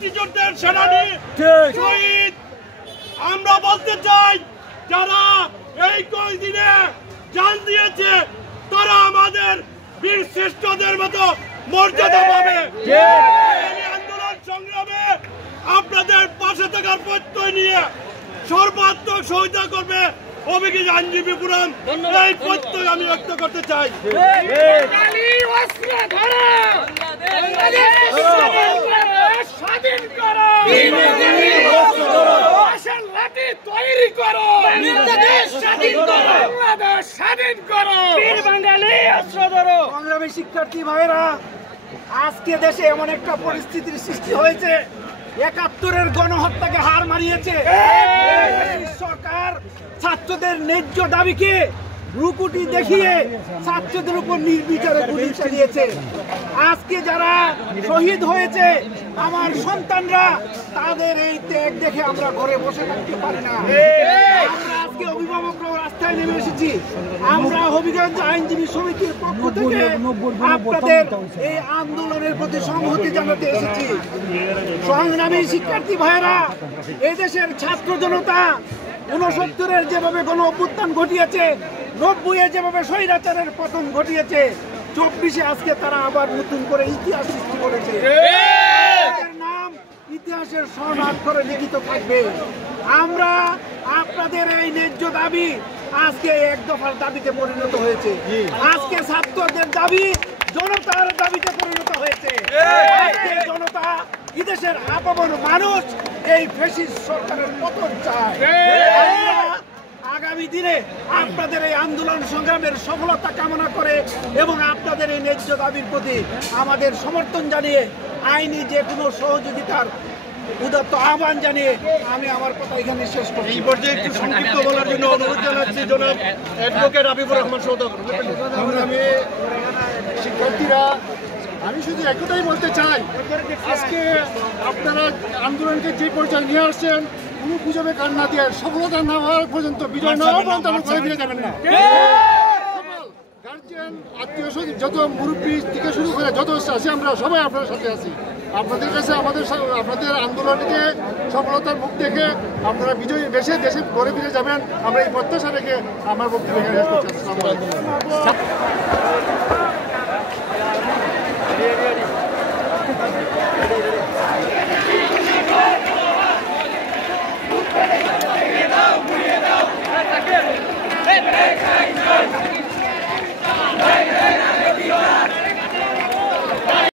মুক্তিযুদ্ধের সেনানী শহীদ। আমরা বলতে চাই, যারা এই কয়দিনে জান দিয়েছে তারা আমাদের বীর শ্রেষ্ঠদের মতো মর্যাদা পাবে। এই আন্দোলন সংগ্রামে আপনাদের পাশে থাকার প্রত্যয় নিয়ে সর্বাত্মক সহায়তা করবে অভিজ্ঞ আইনজীবী ফোরাম। এই প্রত্যয় আমি ব্যক্ত করতে চাই। স্বাধীন করো, তৈরি করো, স্বাধীন করো, স্বাধীন করো, বাঙালি অস্ত্র ধরো। সংগ্রামী শিক্ষার্থী ভাইরা, আজকে দেশে এমন একটা পরিস্থিতির সৃষ্টি হয়েছে, ৭১-এর গণহত্যাকে হার মানিয়েছে। সরকার ছাত্রদের ন্যায্য দাবিকে রুকুটি দেখিয়ে ছাত্রদের উপর নির্বিচারে গুলি চালিয়েছে। আজকে যারা শহীদ হয়েছে আমার সন্তানরা, তাদের এই ত্যাগ দেখে আমরা ঘরে বসে থাকতে পারি না। আমরা আজকে অভিভাবকরাও রাস্তায় নেমে এসেছি। আমরা হবিগঞ্জ আইনজীবী সমিতির পক্ষ থেকে আপনাদের এই আন্দোলনের প্রতি সংহতি জানাতে এসেছি। সংগ্রামী শিক্ষার্থী ভাইয়েরা, এদেশের ছাত্র জনতা ৬৯-এর যেভাবে গণ অভ্যুত্থান ঘটিয়েছে, ৯০-এ যেভাবে স্বৈরাচারের পতন ঘটিয়েছে, ২৪-এ আজকে তারা আবার নতুন করে ইতিহাস সৃষ্টি করেছে। এর নাম ইতিহাসের স্বর্ণাক্ষরে লিখিত থাকবে। আমরা আপনাদের এই ন্যায্য দাবি আজকে এক দফার দাবিতে পরিণত হয়েছে। আজকে ছাত্রদের দাবি জনতার দাবিতে পরিণত হয়েছে। আজকে জনতা, এদেশের আপামর মানুষ এই ফ্যাসিস্ট সরকারের পতন চায়। আগামী দিনে আপনাদের এই আন্দোলন সংগ্রামের সফলতা কামনা করে এবং আপনাদের এই ন্যায্য দাবির প্রতি আমাদের সমর্থন জানিয়ে আইনি যে কোনো সহযোগিতার উদাত্ত আহ্বান জানিয়ে আমি আমার কথা এখানে শেষ করছি। এই পর্যায়ে একটু সংক্ষিপ্ত বলার জন্য অনুরোধ জানাচ্ছি জনাব অ্যাডভোকেট হাবিবুর রহমান সওদাগর। সংগ্রামী শিক্ষার্থীরা, আমি শুধু একটাই বলতে চাই, আজকে আপনারা আন্দোলনকে যে পর্যায়ে নিয়ে আসছেন, কোনো গুজবে কান না দিয়ে সফলতা না হওয়ার পর্যন্ত, বিজয় না হওয়া পর্যন্ত আমরা ঘরে ফিরে যাবেন না। গার্জিয়ান, আত্মীয় স্বজন, যত মুরব্বী থেকে শুরু করে যত আছে, আমরা সবাই আপনার সাথে আছি। আপনাদের কাছে আপনাদের আন্দোলনকে সফলতার মুখ দেখে আপনারা বিজয়ী দেশে ঘরে ফিরে যাবেন, আমরা এই প্রত্যাশা রেখে আমার বক্তব্য এখানে শেষ করছি। আসসালামু আলাইকুম।